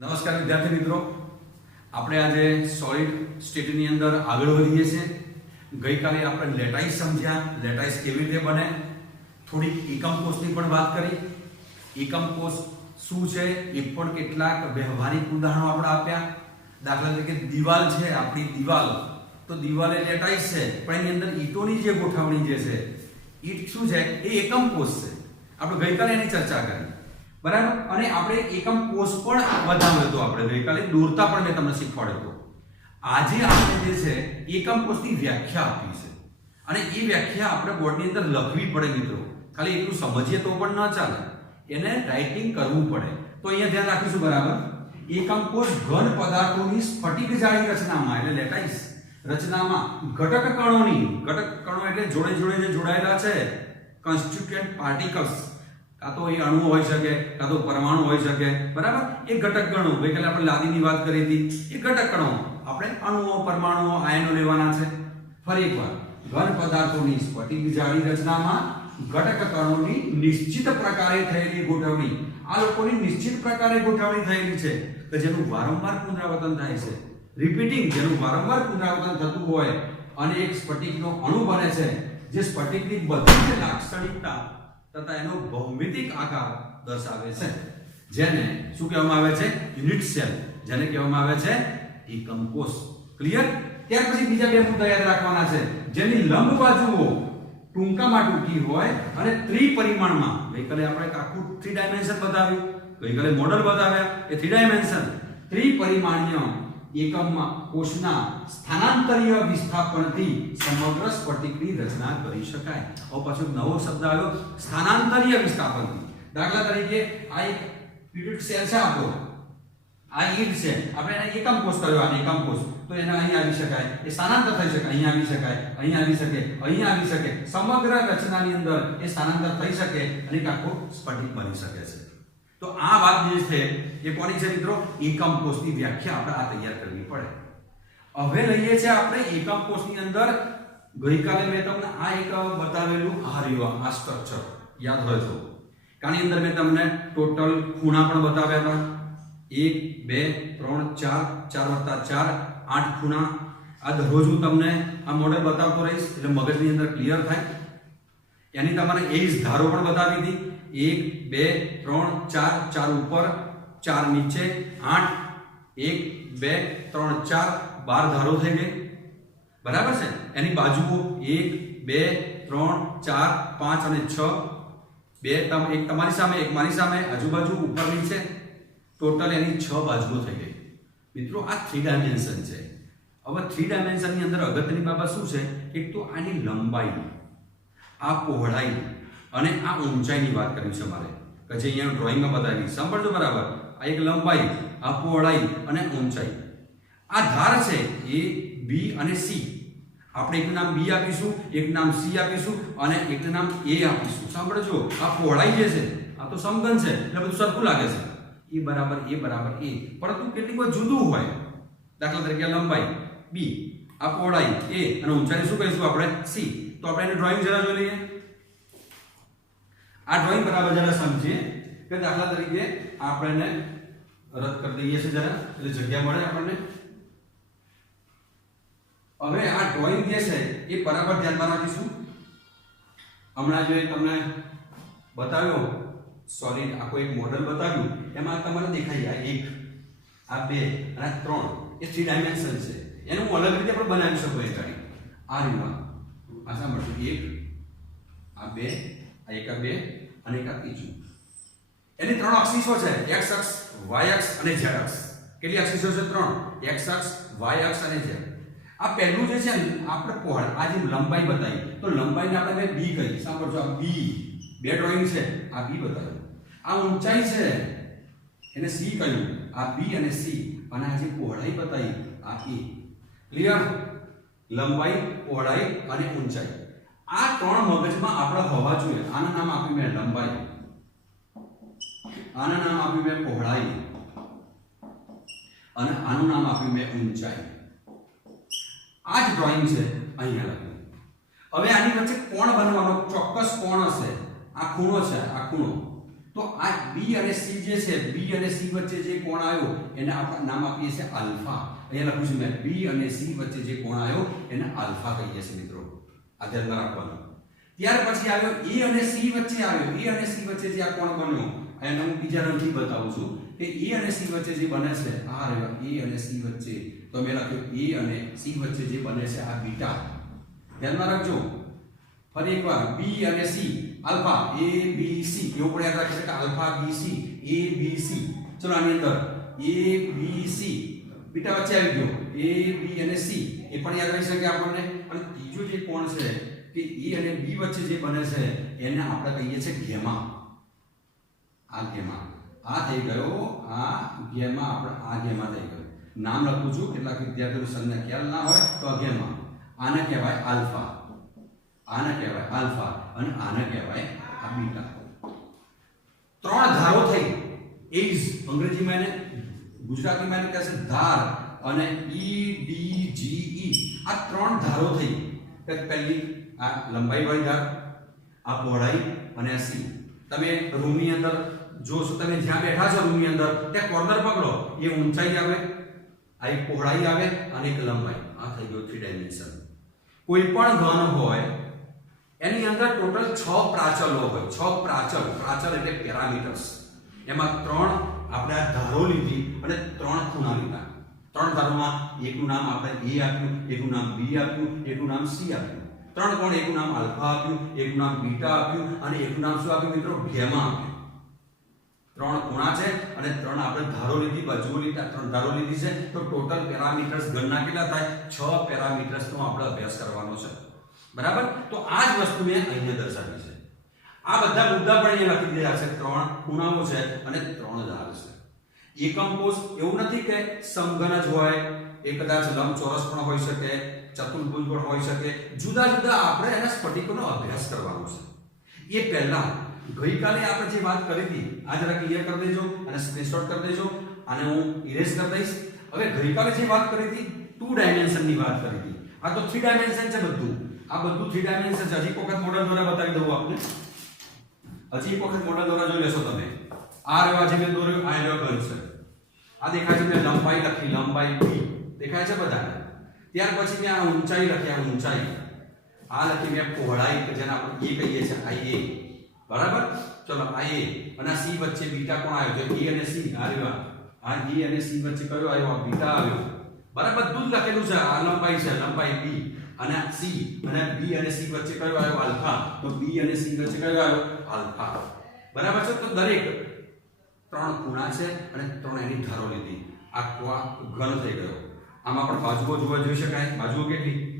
નમસ્કાર વિદ્યાર્થી મિત્રો, આપણે આજે સોલિડ સ્ટેટની અંદર આગળ વધીએ છીએ. ગઈકાલે આપણે લેટાઈસ સમજ્યા, લેટાઈસ કેવી રીતે બને, થોડીક એકમ કોષની પણ વાત કરી. એકમ કોષ શું છે એ પણ કેટલાક વ્યવહારિક ઉદાહરણો આપણે આપ્યા. દાખલા તરીકે દિવાલ છે, આપણી દિવાલ, તો દિવાલ એ લેટાઈસ છે, પણ એની અંદર ઈંટોની જે ગોઠવણી જે છે, ઈંટ શું છે એ એકમ કોષ છે. આપણે ગઈકાલે એની ચર્ચા કરી, બરાબર. અને આપણે એકમ કોષ પણ બતાવ્યો હતો, આપણે ગઈકાલે દોરતા પણ મેં તમને શીખવાડ્યો હતો. આજે આપણે જે છે એકમ કોષની વ્યાખ્યા આપી છે, અને એ વ્યાખ્યા આપણે બોર્ડની અંદર લખવી પડે મિત્રો. ખાલી એટલું સમજીએ તો પણ ન ચાલે, એને રાઇટિંગ કરવું પડે. તો અહીંયા ધ્યાન રાખીશું, બરાબર. એકમ કોષ ઘન પદાર્થોની સ્ફટિક જાળી રચનામાં, એટલે લેટાઈસ રચનામાં ઘટક કણો એટલે જોડે જોડે જે જોડાયેલા છે કોન્સ્ટિટ્યુએન્ટ પાર્ટિકલ્સ, કાં તો એ અણુ હોઈ શકે, કાં તો પરમાણુ હોઈ શકે, બરાબર. એ ઘટક કણો, ગઈકાલે આપણે લાદીની વાત કરી હતી, એ ઘટક કણો આપણે અણુઓ, પરમાણુઓ, આયનો લેવાના છે. ફરી એકવાર, ઘન પદાર્થોની સ્ફટિક જાળી રચનામાં ઘટક કણોની નિશ્ચિત પ્રકારે થયેલી ગોઠવણી. આ લોકોની નિશ્ચિત પ્રકારે ગોઠવણી થયેલી છે કે જેનું વારંવાર પુનરાવર્તન થાય છે, રિપીટિંગ, જેનું વારંવાર પુનરાવર્તન થતું હોય અને એક સ્ફટિકનો અણુ બને છે, જે સ્ફટિકની બધી લાક્ષણિકતા તથા એનો ભૌમિતિક આકાર દર્શાવે છે, જેને શું કહેવામાં આવે છે? યુનિટ સેલ, જેને કહેવામાં આવે છે એકમ કોષ. ક્લિયર? ત્યાર પછી બીજા બે મુદ્દા યાદ રાખવાના છે, જેની લંબ બાજુઓ ટૂંકામાં ટૂંકી હોય અને ત્રિપરિમાણમાં. ગઈકાલે આપણે આખું 3 ડાયમેન્શન બતાવ્યું, ગઈકાલે મોડલ બતાવ્યા, એ 3 ડાયમેન્શન ત્રિપરિમાણીય એકમમાં કોષના સ્થાનાંતરીય વિસ્થાપનથી સમગ્ર સ્ફટિકની રચના કરી શકાય. હવે પાછો નવો શબ્દ આવ્યો, સ્થાનાંતરીય વિસ્થાપનથી. દાખલા તરીકે આ એક યુનિટ સેલ છે આપણો, આ ઈંટ છે, આપણે એને એકમ કોષ કહ્યો, આને એકમ કોષ, તો એને અહીં આવી શકાય, એ સ્થાનાંતર થઈ શકે, અહીં આવી શકાય, અહીં આવી શકે, અહીં આવી શકે, સમગ્ર રચનાની અંદર એ સ્થાનાંતર થઈ શકે અને એક આખો સ્ફટિક બની શકે છે. તો આ વાત જે છે એ કોની છે મિત્રો? એકમ કોષની વ્યાખ્યા આપણે આ તૈયાર કરવી પડે. હવે લઈએ છે આપણે એકમ કોષની અંદર. ગઈકાલે મેં તમને આ એક બતાવેલું, આ રહ્યું આ સ્ટ્રક્ચર, યાદ હોય તો. આની અંદર મેં તમને ટોટલ ખૂણા પણ બતાવ્યા હતા. 1 2 3 4 4 + 4 8 ખૂણા. આ દરરોજ હું તમને આ મોડેલ બતાવતો રહીશ, એટલે મગજની અંદર ક્લિયર થાય. એની તમારે એ જ ધારો પણ બતાવી હતી, 1 2 3 4 ઉપર 4 નીચે 8, 1 2 3 4 12 ધારો થઈ ગઈ, બરાબર છે. એની બાજુઓ 1 2 3 4 5 અને 6, એક તમારી સામે, એક મારી સામે, આજુબાજુ ઉપર નીચે, ટોટલ એની 6 બાજુઓ થઈ ગઈ. મિત્રો આ 3 ડાયમેન્શન છે. હવે 3 ડાયમેન્શનની અંદર અગત્યની બાબત શું છે? એક તો આની લંબાઈ, આ પહોળાઈ અને આ ઊંચાઈની વાત કરવી છે મારે, કે જે અહીંયા ડ્રોઈંગમાં બતાવી. સાંભળજો બરાબર. આ એક લંબાઈ, આ પહોળાઈ અને ઊંચાઈ. આ ધાર છે એ B અને C. આપણે એકનું નામ B આપીશું, એક નામ C આપીશું અને એકનું નામ A આપીશું. સાંભળજો, આ પહોળાઈ જે છે આ તો સમઘન છે, એટલે બધું સરખું લાગે છે. A બરાબર A, પરંતુ કેટલીક વાર જુદું હોય. દાખલા તરીકે લંબાઈ B, આ પહોળાઈ A અને ઊંચાઈ શું કહીશું આપણે? C. તો આપણે એને ડ્રોઈંગ જરા જોઈ લઈએ. આ ડ્રોઈંગ બરાબર જરા સમજીએ કે દાખલા તરીકે આપણે રદ કરી દઈએ છીએ જરા, એટલે જગ્યા મળે આપણને. હવે આ ડ્રોઈંગ જે છે એ બરાબર ધ્યાનમાં રાખીશું. હમણાં જે તમને બતાવ્યો સોલિડ આખો એક મોડેલ બતાવ્યું, એમાં તમારે દેખાય આ 1, આ 2 અને 3, એ 3 ડાયમેન્શન છે. એનું હું અલગ રીતે પણ બનાવી શકું. એ ગાડી આ રીતમાં આ સાંભળજો, 1 આ 2 આ 1 આ 2 અને એક આ ત્રીજું. એની 3 અક્ષીસો છે, x અક્ષ, y અક્ષ અને z અક્ષ. કેટલી અક્ષીસો છે? 3. x અક્ષ, y અક્ષ અને z. આ પહેલું જે છે આપણે પહોળાઈ, આ જે લંબાઈ બતાવી, તો લંબાઈને આપણે b કહી. સાંભળજો, આ b, બે ડ્રોઈંગ છે, આ b બતાવ્યું. આ ઊંચાઈ છે એને c કહ્યું, આ b અને c. અને આ જે પહોળાઈ બતાવી આ a. ક્લિયર? લંબાઈ, પહોળાઈ અને ઊંચાઈ, આ 3 મગજમાં આપણે હોવા જોઈએ. આનું નામ આપ્યું મેં લંબાઈ, આનું નામ આપ્યું મેં પહોળાઈ અને આનું નામ આપ્યું મેં ઊંચાઈ. આ જ ડ્રોઈંગ છે અહીંયા લખ્યું. હવે આની વચ્ચે કોણ બનવાનો? ચોક્કસ કોણ હશે. આ ખૂણો છે, આ ખૂણો તો આ બી અને સી જે છે, બી અને સી વચ્ચે જે કોણ આવ્યો એને આપણે નામ આપીએ છીએ આલ્ફા. અહીંયા લખું છું મેં, બી અને સી વચ્ચે જે કોણ આવ્યો એને આલ્ફા કહીએ છીએ મિત્રો. આ ધ્યાનમાં રાખવાનું. ત્યાર પછી આવ્યો એ અને સી વચ્ચે આવ્યો, એ અને સી વચ્ચે જે આ કોણ બન્યો એને હું બીજા રંગથી બતાવું છું કે એ અને સી વચ્ચે જે બને છે આ રહ્યો એ અને સી વચ્ચે, તો મેં લખ્યું એ અને સી વચ્ચે જે બને છે આ બીટા. ધ્યાનમાં રાખજો. ફરી એકવાર બી અને સી આલ્ફા એ બી સી એવું પણ યાદ રાખી શકાય, આલ્ફા બી સી એ બી સી. ચલો આની અંદર એ બી સી બીટા વચ્ચે આવી ગયો, એ બી અને સી એ પણ યાદ રાખી શકાય આપણને. અને ત્રીજો જે કોણ છે કે એ અને બી વચ્ચે જે બને છે એને આપણે કહીએ છીએ ગેમા. આ ગેમા આ થઈ ગયો, આ ગેમા આપણે આ ગેમા થઈ ગયો. નામ લખું છું, કેટલાક વિદ્યાર્થીઓ સંજ્ઞા ખ્યાલ ના હોય તો આ ગેમા. આને કહેવાય આલ્ફા, આને કહેવાય આલ્ફા અને આને કહેવાય આ બીટા. ત્રણ ધારો થઈ. એઝ અંગ્રેજીમાં એને, ગુજરાતીમાં એને કહે છે ધાર, અને ઈ ડી જી ઈ આ ત્રણ ધારો થઈ. પહેલી આ લંબાઈ વાળી ધાર, આ પહોળાઈ અને આ સી. તમે રૂમની અંદર જોશો, તમે જ્યાં બેઠા છો રૂમની અંદર ત્યાં કોર્નર પકડો, એ ઊંચાઈ આવે, આ એક પહોળાઈ આવે અને એક લંબાઈ. આ થઈ ગયો 3 ડાયમેન્શન. કોઈ પણ ઘન હોય એની અંદર ટોટલ 6 પ્રાચલો હોય. 6 પ્રાચલ, પ્રાચલ એટલે પેરામીટર્સ. એમાં 3 આપણે આ ધારો લીધી અને 3 ખૂણા લીધા. 3 ધારોમાં એકનું નામ આપણે એ આપ્યું, એકનું નામ બી આપ્યું, એકનું નામ સી આપ્યું. 3 કોણ, એકનું નામ આલ્ફા આપ્યું, એકનું નામ બીટા આપ્યું અને એકનું નામ શું આપ્યું મિત્રો? ગેમા આપ્યું. 3 ખૂણા છે અને 3 આપણે ધારો લીધી, બાજુઓ લીધા, 3 ધારો લીધી છે. તો ટોટલ પેરામીટર્સ ગણના કેટલા થાય? 6 પેરામીટર્સનો આપણે અભ્યાસ કરવાનો છે. બરાબર? તો આ જ વસ્તુ મેં અહીંયા દર્શાવી છે. આ બધા મુદ્દા પણ અહીંયા લખી દીધા છે. 3 ખૂણાઓ છે અને 3 ધાર છે. એકમ કોષ એવું નથી કે સમઘન જ હોય, એ કદાચ લંબચોરસ પણ હોઈ શકે, ચતુર્ભુજ પણ હોઈ શકે. જુદા જુદા આપણે એના સ્ફટિકોનો અભ્યાસ કરવાનો છે. એ પહેલા ગઈકાલે આપણે જે વાત કરી હતી આ જરા ક્લિયર કરી દેજો અને સ્ક્રીનશોટ કરી દેજો. આને હું ઇરેઝ કરી દઈશ. હવે ગઈકાલે જે વાત કરી હતી 2 ડાયમેન્શનની વાત કરી હતી. આ તો 3 ડાયમેન્શન છે બધું. આ બધું 3 ડાયમેન્શન છે. હજી એક વખત મોડલ દ્વારા બતાવી દઉં આપને. હજી એક વખત મોડલ દ્વારા જોઈ લેશો તમે. આ રહ્યો જે મેં દોર્યો, આ રહ્યો ઘન છે. આ દેખાય છે, મેં લંબાઈ લખી, લંબાઈ b દેખાય છે બધાને. ત્યાર પછી મેં આ ઊંચાઈ લખી, આ ઊંચાઈ. આ લખી મેં પહોળાઈ, જેને આપણે એ કહીએ છીએ, આ a. બરાબર? ચલો આ a અને c વચ્ચે બીટા કોણ આવ્યો? તો a અને c. આ રહ્યો, આ a અને c વચ્ચે કયો આવ્યો? આ બીટા આવ્યો. બરાબર? બધું જ લખેલું છે. આ લંબાઈ છે, લંબાઈ b અને c, અને b અને c વચ્ચે કયો આવ્યો? આલ્ફા. તો b અને c વચ્ચે કયો આવ્યો? આલ્ફા. બરાબર છે? તો દરેક 3 ખૂણા છે અને 3 એની ધારો લીધી. આ ઘન થઈ ગયો. આમાં પણ બાજુઓ જોઈ શકાય. બાજુઓ કેટલી?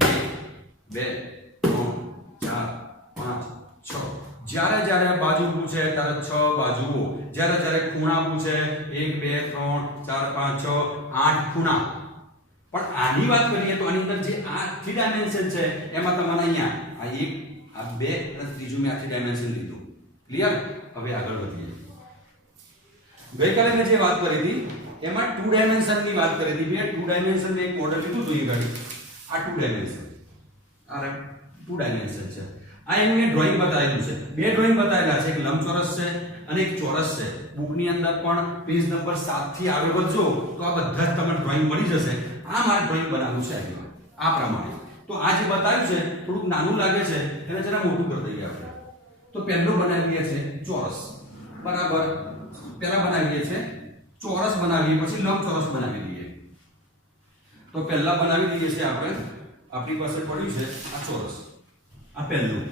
1 2 3 4 5 6. જ્યારે જ્યારે બાજુ પૂછે ત્યારે 6 બાજુઓ. જ્યારે જ્યારે ખૂણા પૂછે 1 2 3 4 5 6 8 ખૂણા. પણ આની વાત કરીએ તો આની અંદર જે આ 3 ડાયમેન્શન છે એમાં તમારે અહીંયા આ 1 આ 2 અને ત્રીજું મેં આ 3 ડાયમેન્શન લીધું. ક્લિયર? હવે આગળ વધીએ. ગઈકાલે મેં જે વાત કરી હતી એમાં 2 ડાયમેન્શનની વાત કરી હતી. મેં 2 ડાયમેન્શન એક મોડેલ લીધું જોઈએ ગાડી. આ 2 ડાયમેન્શન, આ 2 ડાયમેન્શન છે. આ એમને ડ્રોઈંગ બતાવેલું છે. 2 ડ્રોઈંગ બતાવેલા છે, એક લંબચોરસ છે અને એક ચોરસ છે. બુકની અંદર પણ પેજ નંબર 7 થી આગળ વધજો તો આ બધા જ તમને ડ્રોઈંગ મળી જશે. આ મારે ડ્રોઈંગ બનાવવું છે આ પ્રમાણે. તો આ જે બતાવ્યું છે થોડુંક નાનું લાગે છે, એને જરા મોટું કરી દઈએ આપણે. તો પહેલું બનાવીએ છે ચોરસ. બરાબર? પહેલા બનાવીએ છે ચોરસ, બનાવીએ પછી લંબચોરસ બનાવી દઈએ. તો પહેલા બનાવી દઈએ છે આપણે, આપણી પાસે પડ્યું છે આ ચોરસ. આ પહેલું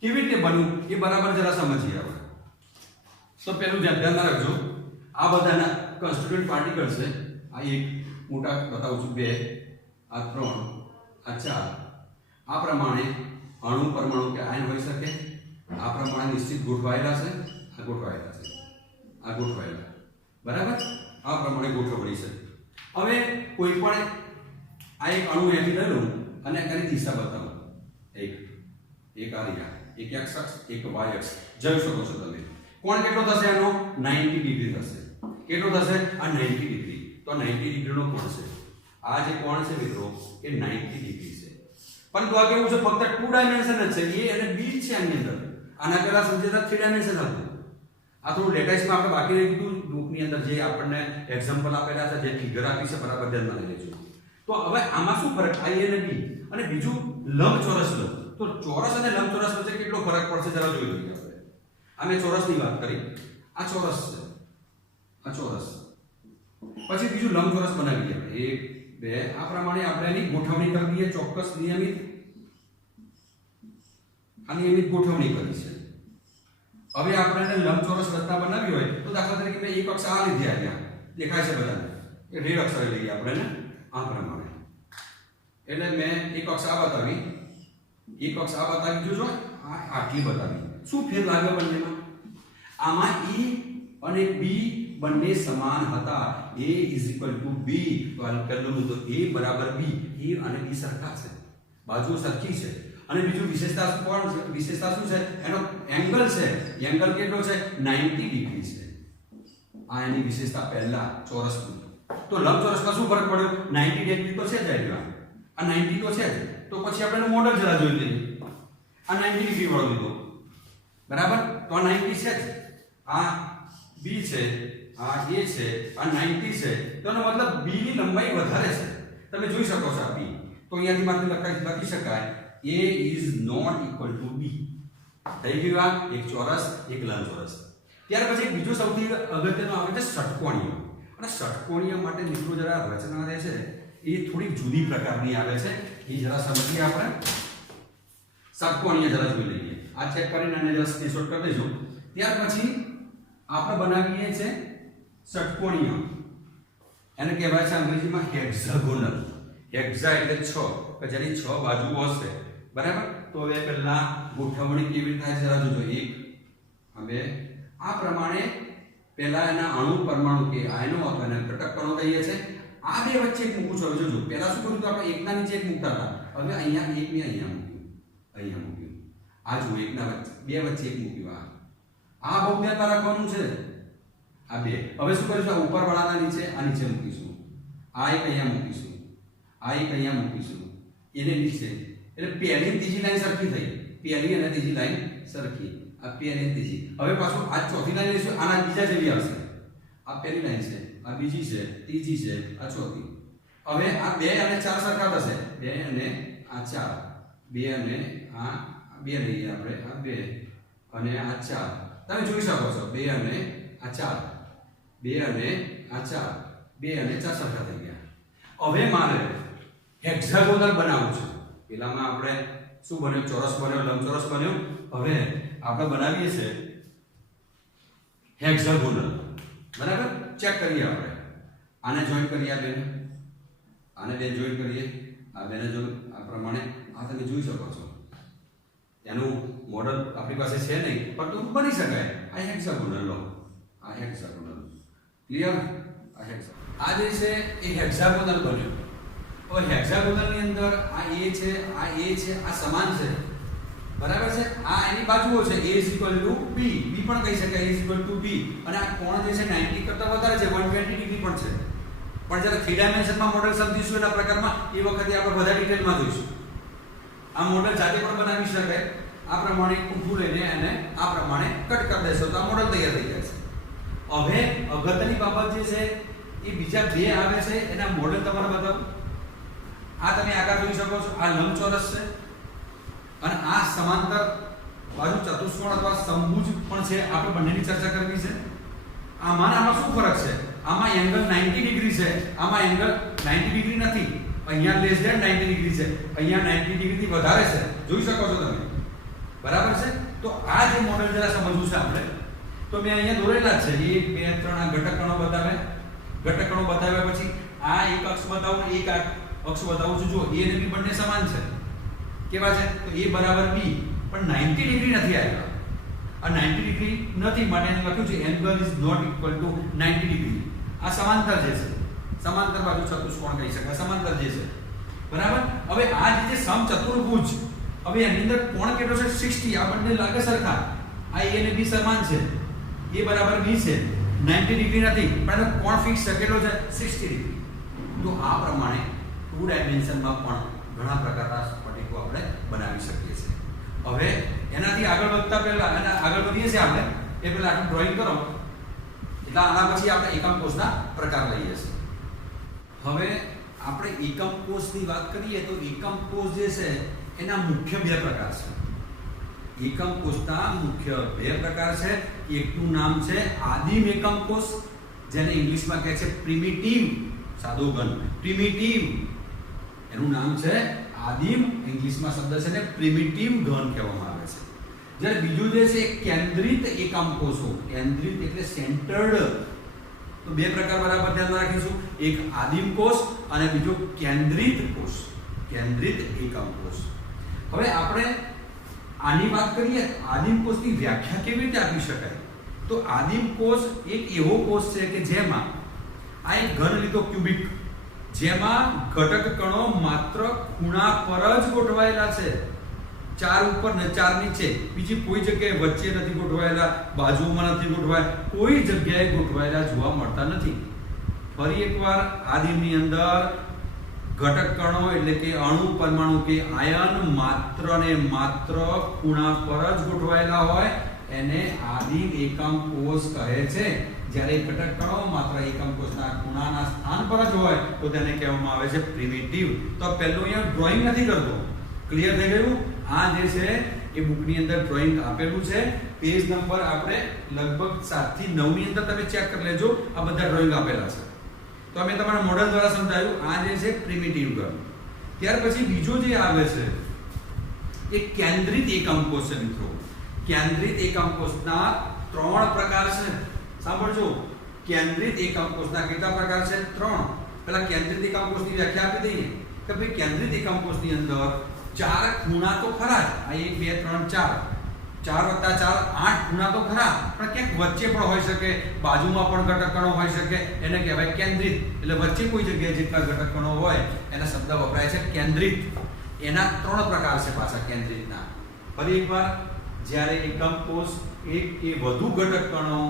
કેવી રીતે બન્યું એ બરાબર જરા સમજીએ આપણે. તો પહેલું ધ્યાન રાખજો, આ બધાના કોન્સ્ટિટ્યુન્ટ પાર્ટિકલ છે. આ એક મોટા બતાવું છું, 2 આ 3 આ 4. આ પ્રમાણે અણુ પરમાણુ કે આયન હોઈ શકે. આ પ્રમાણે નિશ્ચિત ગોઠવાયેલા છે, આ ગોઠવાયેલા છે, આ ગોઠવાયેલા. બરાબર? આ પ્રમાણે ગોઠવણી છે. હવે કોઈ પણ આ એક અણુ એથી લઉં અને એની દિશા બતાવું. એક આ રહ્યા, એક x અક્ષ, એક y અક્ષ. જોઈ શકો છો તમે. કોણ કેટલો થશે આનો? 90 ડિગ્રી થશે. કેટલો થશે? આ 90 ડિગ્રી. તો 90 ડિગ્રીનો કોણ છે. આ જે કોણ છે મિત્રો એ 90 ડિગ્રી છે. પરંતુ આ કેવું છે? ફક્ત 2 ડાયમેન્શન જ છે. a અને b છે આની અંદર. આના પહેલા સમજ્યા 3 ડાયમેન્શન હતું. આ થોડું લેટેસ્ટમાં આપણે બાકી રહી ગયું બુકની અંદર જે આપણને એક્ઝામ્પલ આપેલા છે, જે ફિગર આપી છે, બરાબર ધ્યાનમાં લઈ લેજો. તો હવે આમાં શું ફરક a અને b, અને બીજું લંબચોરસ લો તો ચોરસ અને લંબચોરસ વચ્ચે કેટલો ફરક પડશે જરા જોઈ લઈએ આપણે. આ મેં ચોરસની વાત કરી, આ ચોરસ છે, આ ચોરસ. પછી બીજું લંબચોરસ બનાવીએ આપણે 1 2 આ પ્રમાણે આપણે એની ગોઠવણી કરી દઈએ, ચોક્કસ નિયમિત ગોઠવણી કરી છે. હવે આપણે એને લંબચોરસ રચના બનાવી હોય તો દાખલા તરીકે મેં એક અક્ષ આ લીધી, અહીંયા દેખાય છે બધાને, એ રેડ અક્ષર લઈએ આપણે ને આ પ્રમાણે. એટલે મેં એક અક્ષ આ બતાવી, એક અક્ષ આ બતાવી, જોજો આ આટલી બતાવી. શું ફેર લાગ્યો બંનેમાં? આમાં e અને b બંને સમાન હતા, a b, તો આ પહેલું તો a બરાબર b, a અને b સરખા છે, બાજુ સરખી છે. અને બીજું વિશેષતા શું છે? એનો એંગલ છે. એંગલ કેટલો છે? 90 ડિગ્રી છે. આ એની વિશેષતા પહેલા ચોરસની. તો લંબચોરસમાં શું ફરક પડ્યો? 90 ડિગ્રી તો છે જ, આ 90 તો છે જ. તો પછી આપણે એનું મોડલ જરા જોઈ લઈએ. આ 90 ડિગ્રી વાળો લીધો, બરાબર? તો આ 90 છે જ, આ b છે, આ a છે, આ 90 છે. તો એનો મતલબ b ની લંબાઈ વધારે છે. તમે જોઈ શકો છો આ b. તો અહીંયાથી માત્ર લખી શકાય a is not equal to b. થઈ ગયું આ એક ચોરસ, એક લંબચોરસ. ત્યાર પછી બીજો સૌથી અગત્યનો આવે છે ષટકોણીય. અને ષટકોણીય માટે મિત્રો જરા રચના રહે છે એ થોડી જુદી પ્રકારની આવે છે, એ જરા સમજીએ આપણે. ષટકોણીય જરા જોઈ લઈએ. આ ચેક કરીને આને જરા સ્ક્રીનશોટ કરી દેજો. ત્યાર પછી આપણે બનાવીએ છે ષટકોણીય. એને કહેવાય છે અંગ્રેજીમાં હેક્સાગોનલ. હેક્સા એટલે 6, કે જેની 6 બાજુઓ હશે, બરાબર? તો હવે પહેલા ગોઠવણી કેવી રીતે થાય છે જરા જોજો. 1 2 આ પ્રમાણે પહેલા એના અણુ પરમાણુ કે આયનો અથવા એના ઘટક કણો કહીએ છે. આ બે વચ્ચે એક મૂકું છું. જોજો પહેલા શું કર્યું તો આપણે એકના નીચે એક મૂકતા હતા. હવે અહીંયા એક ને અહીંયા મૂક્યું. આ જો એકના વચ્ચે બે વચ્ચે એક મૂક્યું. આ બહુ ધ્યાનમાં રાખવાનું છે. આ બે હવે શું કરીશું? ઉપર વાળાના નીચે આ નીચે મૂકીશું. આ એક અહીંયા મૂકીશું, આ એક અહીંયા મૂકીશું, એને નીચે. એટલે પહેલી ત્રીજી લાઈન સરખી થઈ. પહેલી અને ત્રીજી લાઈન સરખી. આ પહેલી ત્રીજી. હવે પાછું આ ચોથી લાઈન લઈશું, આના બીજા જેવી આવશે. આ પહેલી લાઈન છે, આ બીજી છે, ત્રીજી છે, આ ચોથી. હવે આ 2 અને 4 સરખા થશે. 2 અને આ 4, 2 અને આ 2 લઈએ આપણે, આ 2 અને આ 4. તમે જોઈ શકો છો 2 અને આ 4, 2 અને આ 4, 2 અને 4 સરખા થઈ ગયા. હવે મારે હેક્સાગોનલ બનાવવું છે. પેલામાં આપણે શું બન્યું? ચોરસ બન્યો, લંબચોરસ બન્યો. હવે આપણે બનાવીએ છે હેક્સાગોનલ, બરાબર? ચેક કરીએ આપણે. આને જોઈન કરીએ, આ બેને, આને બે જોઈન કરીએ, આ બેને જોઈન. આ પ્રમાણે આ તમે જોઈ શકો છો. એનું મોડલ આપણી પાસે છે નહીં, પરંતુ બની શકાય. આ હેક્સાગોનલ લો, આ હેક્સાગોનલ. ક્લિયર? આ હેક્સાગોનલ. આ જે છે એ હેક્સાગોનલ બન્યો. હવે હેક્સાગોનલની અંદર આ a છે, આ a છે, આ સમાન છે, બરાબર છે? આ એની બાજુઓ છે. a b, b પણ કહી શકાય, a b. અને આ કોણ જે છે 90 કરતા વધારે છે, 120 ડિગ્રી પણ છે. પણ જ્યારે 3 ડાયમેન્શનમાં મોડેલ સમજીશું એના પ્રકારમાં, એ વખતે આપણે બધા ડિટેલમાં જોઈશું. આ મોડેલ જાતે પણ બનાવી શકાય. આ પ્રમાણે ઊભું લઈને એને આ પ્રમાણે કટ કરી દેશો તો આ મોડેલ તૈયાર થઈ જશે. હવે અગત્યની બાબત જે છે એ બીજા બે આવે છે, એના મોડેલ તમારે બતાવો. આ તમે આકાર જોઈ શકો છો. આ લંબચોરસ છે અને આ સમાંતર બાજુ ચતુષ્કોણ અથવા સમભુજ પણ છે. આપણે બંનેની ચર્ચા કરવી છે. આમાં શું ફરક છે? આમાં એંગલ 90 ડિગ્રી છે, આમાં એંગલ 90 ડિગ્રી નથી. અહીંયા લેસ ધેન 90 ડિગ્રી છે, અહીંયા 90 ડિગ્રીથી વધારે છે. જોઈ શકો છો તમે, બરાબર છે? તો આ જે મોડેલ જરા સમજવું છે આપણે. તો મેં અહીંયા દોરેલા છે 1 2 3 આ ઘટક કણો બતાવે. ઘટક કણો બતાવ્યા પછી આ એક અક્ષ બતાવું, એક અક્ષ બતાવું છું. જો a અને b બંને સમાન છે. કેવા છે? તો a બરાબર b, પણ 90 ડિગ્રી નથી આવ્યા. આ 90 ડિગ્રી નથી માટે એને લખ્યું છે angle is not equal to 90 degree. આ સમાંતર જે છે, સમાંતર બાજુ ચતુષ્કોણ કહી શકાય, સમાંતર જે છે, બરાબર? હવે આ જે સમચતુર્ભુજ, હવે એની અંદર કોણ કેટલો છે? 60. આ બંને લાગે સરખા. આ a અને b સમાન છે. a બરાબર b છે, 90 ડિગ્રી નથી, પણ કોણ ફિક્સ છે કેટલો છે? 60 ડિગ્રી. તો આ પ્રમાણે 2 ડાયમેન્શનમાં પણ ઘણા પ્રકારના સ્ફટિકો આપણે બનાવી શકીએ છીએ. હવે એનાથી આગળ વધતા પહેલા આગળ વધીએ છીએ આપણે. એ પહેલા આટલું ડ્રોઈંગ કરો એટલે આના પછી આપણે એકમ કોષના પ્રકાર લઈએ છીએ. હવે આપણે એકમ કોષની વાત કરીએ તો એકમ કોષ જે છે એના મુખ્ય બે પ્રકાર છે. એકમ કોષના મુખ્ય બે પ્રકાર છે. એકનું નામ છે આદિમ એકમ કોષ, જેને ઇંગ્લિશમાં કહે છે પ્રિમિટિવ, સાદો ઘન પ્રિમિટિવ, એનું નામ છે આદિમ, ઇંગ્લિશમાં શબ્દ છે ને પ્રિમિટિવ ઘન કહેવામાં આવે છે. જ્યારે બીજું જે છે કેન્દ્રિત એકમ કોષો, કેન્દ્રિત એટલે સેન્ટર્ડ. તો બે પ્રકાર બરાબર ધ્યાનમાં રાખીશું, એક આદિમ કોષ અને બીજો કેન્દ્રિત કોષ, કેન્દ્રિત એકમ કોષ. હવે આપણે આની વાત કરીએ આદિમ કોષની વ્યાખ્યા કેવી રીતે આપી શકાય. તો આદિમ કોષ એક એવો કોષ છે કે જેમાં આ એક ઘન લીધો ક્યુબિક, જેમાં ઘટક કણો માત્ર ખૂણા પર જ ગોઠવાયેલા છે, 4 ઉપર ને 4 નીચે, બીજી કોઈ જગ્યાએ વચ્ચે નથી ગોઠવાયેલા, બાજુમાં નથી ગોઠવાયેલા, કોઈ જગ્યાએ ગોઠવાયેલા જોવા મળતા નથી. ફરી એકવાર આદિમની અંદર ઘટક કણો એટલે કે અણુ, પરમાણુ કે આયન માત્ર ને માત્ર ખૂણા પર જ ગોઠવાયેલા હોય એને આદિમ એકમ કોષ કહે છે. જ્યારે ઘટક કણો માત્ર એકમ કોષના ખૂણાના સ્થાન પર જ હોય તો તેને કહેવામાં આવે છે પ્રિમિટિવ. તો પહેલું અહીંયા ડ્રોઈંગ નથી કરતો, ક્લિયર થઈ ગયું. આ જે છે એ બુકની અંદર ડ્રોઈંગ આપેલું છે, પેજ નંબર આપણે લગભગ 7 થી 9 ની અંદર તમે ચેક કરી લેજો, આ બધા ડ્રોઈંગ આપેલા છે. તો અમે તમારા મોડેલ દ્વારા સમજાવ્યું. આ જે છે પ્રિમિટિવ ઘન. ત્યાર પછી બીજો જે આવે છે એ કેન્દ્રિત એકમ કોષ છે મિત્રો. કેન્દ્રિત એકમ કોષના 3 પ્રકાર છે. સાંભળજો, કેન્દ્રિત એકમ કોષના કેટલા પ્રકાર છે? 3. પહેલા કેન્દ્રિત એકમ કોષની વ્યાખ્યા આપી દઈએ કે ભાઈ કેન્દ્રિત એકમ કોષની અંદર 4 ખૂણા તો ખરા જ. આ 1 2 3 4 4 + 4 8 ખૂણા તો ખરા, પણ ક્યાંક વચ્ચે પણ હોઈ શકે, બાજુમાં પણ ઘટક કણો હોઈ શકે, એને કહેવાય કેન્દ્રિત. એટલે વચ્ચે કોઈ જગ્યાએ જેટલા ઘટક કણો હોય એના શબ્દ વપરાય છે કેન્દ્રિત. એના 3 પ્રકાર છે પાછા કેન્દ્રિતના. ફરી એકવાર, જ્યારે એકમ કોષ એક કે વધુ ઘટક કણો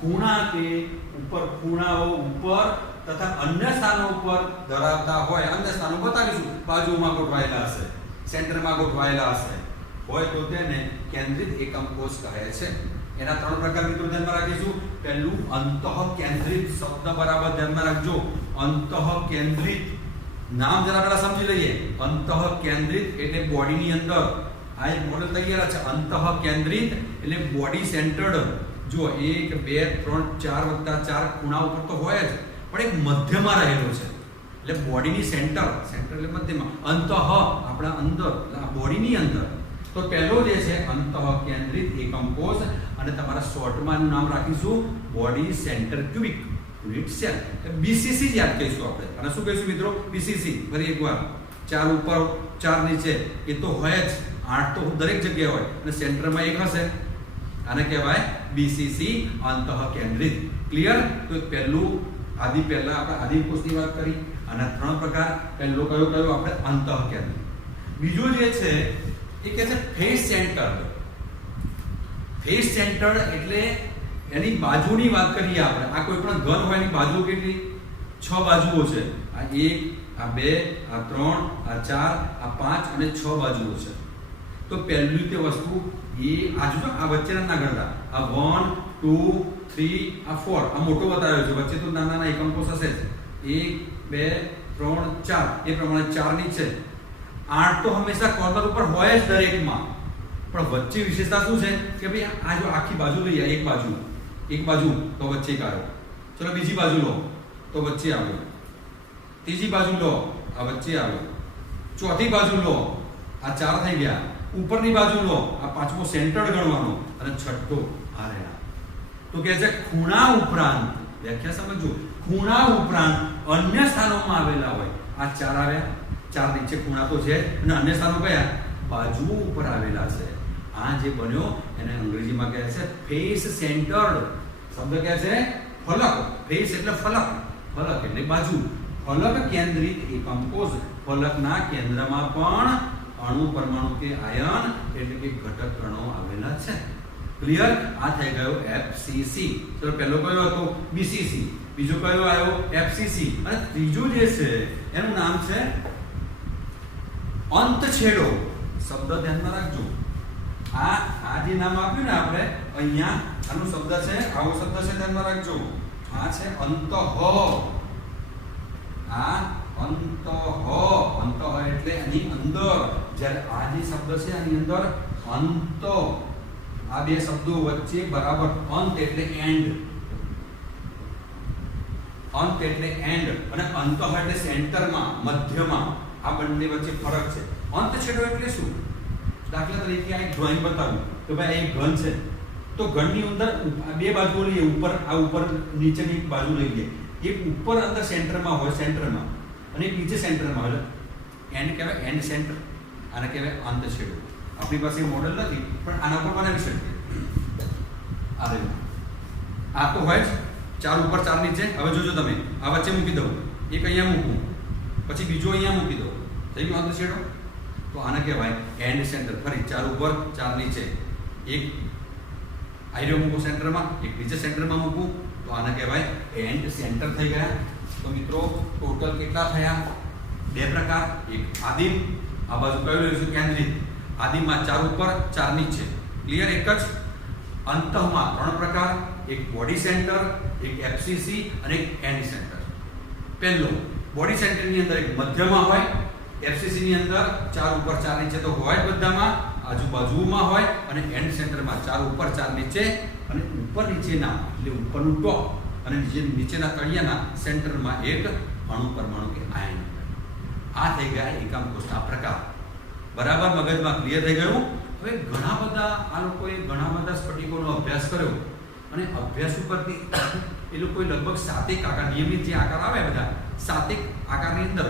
ખૂણા કે ઉપર, ખૂણાઓ ઉપર તથા અન્ય સ્થાનો ઉપર ધરાવતા હોય, અન્ય સ્થાનો બતાવીશું, બાજુમાં ગોઠવાયેલા હશે, સેન્ટરમાં ગોઠવાયેલા હશે હોય તો તેને કેન્દ્રિત એકમ કોષ કહે છે. એના 3 પ્રકાર મિત્રો ધ્યાનમાં રાખીશું. પહેલું અંતઃકેન્દ્રિત, શબ્દ બરાબર ધ્યાનમાં રાખજો. અંતઃકેન્દ્રિત નામ જરા પહેલા સમજી લઈએ. અંતઃકેન્દ્રિત એટલે બોડીની અંદર, આ એક મોડેલ તૈયાર છે. અંતઃકેન્દ્રિત એટલે બોડી સેન્ટર્ડ. જો 1 2 3 4 + 4 ખૂણા ઉપર તો હોય જ, પણ એક મધ્યમાં રહેલો છે એટલે બોડીની સેન્ટર, સેન્ટર એટલે મધ્યમાં. અંતઃ આપણા અંદર, એટલે બોડીની અંદર. તો પહેલો જે છે અંતઃકેન્દ્રિત એકમ કોષ, અને તમારા શોર્ટમાં નામ રાખીશું body centre cubic unit cell, BCC યાદ કહીશું આપણે. અને શું કહીશું મિત્રો? બીસીસી. ફરી એકવાર, 4 ઉપર 4 નીચે એ તો હોય જ, 8 તો દરેક જગ્યાએ હોય, અને સેન્ટરમાં એક હશે. આને કહેવાય બીસીસી, અંતઃકેન્દ્રિત. ક્લિયર? તો પહેલું પહેલા આપણે આદિમ કોષની વાત કરી. આના 3 પ્રકાર. પહેલો કયો આપણે? અંતઃકેન્દ્રિત. બીજો જે છે એ કહે છે ફેસ સેન્ટર્ડ. ફેસ સેન્ટર્ડ એટલે એની બાજુની વાત કરીએ આપણે. આ કોઈ પણ ઘન હોય એની બાજુ કેટલી? 6 બાજુઓ છે. આ 1, આ 2, આ 3, આ 4, આ 5 અને 6 બાજુઓ છે. તો પહેલી તે વસ્તુ એ આ જો આ વચ્ચેના ના ગણતા. આ 1 2 3 આ 4 આ મોટો બતાવ્યો છે, વચ્ચે તો નાના એકમ કોષ હશે. 1 2 3 4 એ પ્રમાણે 4 નીચે. 8 તો હંમેશા કોર્નર ઉપર હોય જ દરેકમાં, પણ વચ્ચે વિશેષતા શું છે કે ભાઈ આ જો આખી બાજુ લઈએ, એક બાજુ તો વચ્ચે એક આવ્યો, ચલો બીજી બાજુ લો તો વચ્ચે આવ્યો, ત્રીજી બાજુ લો આ વચ્ચે આવ્યો, ચોથી બાજુ લો આ 4 થઈ ગયા, ઉપરની બાજુ લો આ 5મો સેન્ટર ગણવાનો, અને છઠ્ઠો આ રહ્યા. તો કે છે ખૂણા ઉપરાંત, વ્યાખ્યા સમજો, ખૂણા ઉપરાંત અન્ય સ્થાનોમાં આવેલા હોય. આ 4 આવ્યા, 4 નીચે ખૂણા તો છે, અને અન્ય સ્થાનો કયા? બાજુઓ ઉપર આવેલા છે. આ જે બન્યો એને અંગ્રેજીમાં કહે છે ફેસ સેન્ટર્ડ. શબ્દ કહે છે ફલક. ફેસ એટલે ફલક, ફલક એટલે બાજુ. ફલક કેન્દ્રિત એકમ કોષ. ફલકના કેન્દ્રમાં પણ અણુ, પરમાણુ કે આયન એટલે કે ઘટક કણો આવેલા છે. ક્લિયર? આ થઈ ગયો એફસીસી. ચલો પહેલો કયો હતો? બીસીસી. બીજો કયો આવ્યો? એફસીસી. અને ત્રીજો જે છે એનું નામ છે અંતછેડો. શબ્દ ધ્યાનમાં રાખજો. આ જે નામ આપ્યું ને આપણે અહીંયા આનો શબ્દ છે, આવો શબ્દ છે, ધ્યાનમાં રાખજો. આ છે અંતઃ. આ અંતઃ એટલે આની અંદર. જ્યારે આ જે શબ્દ છે આની અંદર અંત, આ બે શબ્દો વચ્ચે બરાબર અંત એટલે એન્ડ. અંત એટલે એન્ડ અને અંતઃ એટલે સેન્ટરમાં, મધ્યમાં. આ બંને વચ્ચે ફરક છે. અંત છેડો એટલે શું? દાખલા તરીકે આ એક ડ્રોઈંગ બતાવું તો ભાઈ એક ઘન છે, તો ઘનની અંદર બે બાજુ લઈએ, ઉપર આ ઉપર નીચેની એક બાજુ લઈએ. એક ઉપર અંદર સેન્ટરમાં હોય, સેન્ટરમાં, અને એક નીચે સેન્ટરમાં હોય. એન્ડ કહેવાય, એન્ડ સેન્ટર. આને કહેવાય અંત છેડો. આપણી પાસે મોડેલ નથી પણ આના પર બનાવી શકીએ. આ રહ્યું, આ તો હોય જ, 4 ઉપર 4 નીચે. હવે જોજો તમે, આ વચ્ચે મૂકી દઉં, એક અહીંયા મૂકું, પછી બીજો અહીંયા મૂકી દઉં, થઈ ગયો અંત છેડો. તો આને કહેવાય એન્ડ સેન્ટર. ફરી 4 ઉપર 4 નીચે, એક આઈડિયો મૂકું સેન્ટરમાં, એક નીચે સેન્ટરમાં મૂકું, તો આને કહેવાય એન્ડ સેન્ટર થઈ ગયા. તો મિત્રો ટોટલ કેટલા થયા? 2 પ્રકાર. એક આદિમ, આ બાજુ કયું લઈશું? કેન્દ્રિત. આદિમમાં 4 ઉપર 4 નીચે. ક્લિયર? એક જ. અંતઃમાં 3 પ્રકાર, એક બોડી સેન્ટર, એક એફસીસી અને એક એન્ડ સેન્ટર. પહેલો બોડી સેન્ટરની અંદર એક મધ્યમાં હોય, એફસીસી ની અંદર 4 ઉપર 4 નીચે તો હોય જ બધામાં, આજુબાજુમાં હોય, અને એન્ડ સેન્ટરમાં 4 ઉપર 4 નીચે અને ઉપર નીચેના એટલે ઉપરનું ટોપ અને નીચેના તળિયાના સેન્ટરમાં એક અણુ પરમાણુ કે આયન. આ થઈ ગયા એકમ કોષના પ્રકાર. બરાબર? મગજમાં ક્લિયર થઈ ગયું? હવે ઘણા બધા આ લોકોએ ઘણા બધા સ્ફટિકોનો અભ્યાસ કર્યો અને અભ્યાસ ઉપરથી એ લોકોએ લગભગ 7 આકાર, નિયમિત જે આકાર આવે બધા 7 આકારની અંદર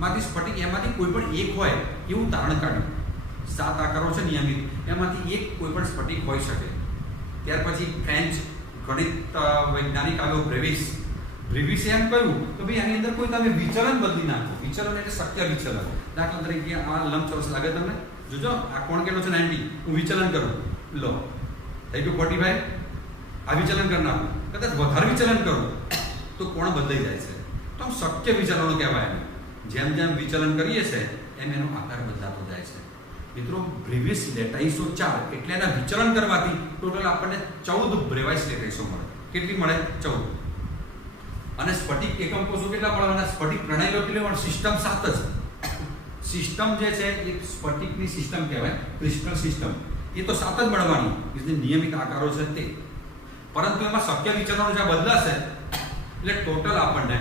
માંથી સ્ફટિક એમાંથી કોઈ પણ એક હોય એવું તારણ કાઢ્યું. 7 આકારો છે નિયમિત, એમાંથી એક કોઈ પણ સ્ફટિક હોઈ શકે. ત્યાર પછી ફ્રેન્ચ ગણિત વૈજ્ઞાનિક આવ્યો બ્રેવિસે એમ કહ્યું કે ભાઈ આની અંદર કોઈ તમે વિચલન બદલી નાખો. વિચલન એટલે શક્ય વિચલન. દાખલા તરીકે આ લંબચોરસ લાગે તમને? જોજો આ કોણ કેટલો છે? 90. હું વિચલન કરું, લો થઈ ગયું 45. આ વિચલન કરી નાખું, કદાચ વધારે વિચલન કરું તો કોણ બદલાઈ જાય છે. તો આમ શક્ય વિચલનો કહેવાય. જેમ જેમ વિચલન કરીએ છીએ એમ એનો આકાર બદલાતો જાય છે. મિત્રો બ્રેવિસ લેટાઈસો 4 એટલે એના વિચલન કરવાથી ટોટલ આપણને 14 બ્રેવાઇસ લેટાઈસો મળે. કેટલી મળે? 14. અને સ્ફટિક એકમ કોષો કેટલા મળવાના? સ્ફટિક પ્રણાલીઓ કેટલી મળે? સિસ્ટમ 7 જ. સિસ્ટમ જે છે એ સ્ફટિકની સિસ્ટમ કહેવાય, ક્રિસ્ટલ સિસ્ટમ. એ તો 7 જ મળવાની, જે નિયમિત આકારો છે તે. પરંતુ એમાં શક્ય વિચલનો જ્યાં બદલાશે એટલે ટોટલ આપણને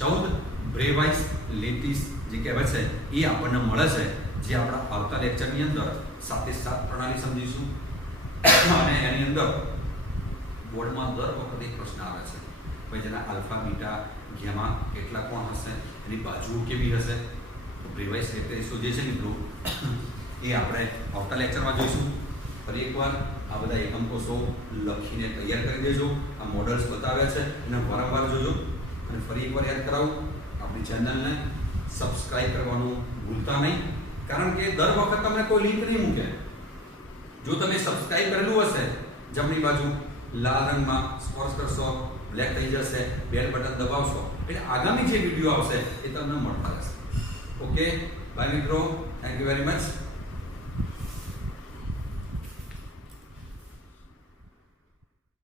14 બ્રેવાઇસ લેટિસ જે કહેવાય છે એ આપણને મળે છે, જે આપણા આવતા લેક્ચરની અંદર 7 પ્રણાલી સમજીશું. અને એની અંદર બોર્ડમાં દર વખતે એક પ્રશ્ન આવે છે, ભાઈ જેના આલ્ફા, બીટા, ગેમા કેટલા કોણ હશે, એની બાજુઓ કેવી હશે. તો બ્રેવાઇસ લેટિસો જે છે મિત્રો એ આપણે આવતા લેક્ચરમાં જોઈશું. ફરી એકવાર આ બધા એકમ કોષો લખીને તૈયાર કરી દેજો. આ મોડલ્સ બતાવ્યા છે એને વારંવાર જોજો. અને ફરી એકવાર યાદ કરાવું, આપણી ચેનલને સબસ્ક્રાઇબ કરવાનું ભૂલતા નહીં, કારણ કે દર વખત તમને કોઈ લિંક નહીં મૂકે. જો તમે સબસ્ક્રાઇબ કરેલું હશે, જમણી બાજુ લાલ રંગમાં સ્પર્શ કરશો, બ્લેક થઈ જશે, બેલ બટન દબાવશો એટલે આગામી જે વિડીયો આવશે એ તમને મળતા રહેશે. ઓકે, બાય મિત્રો, થેન્ક યુ વેરી મચ.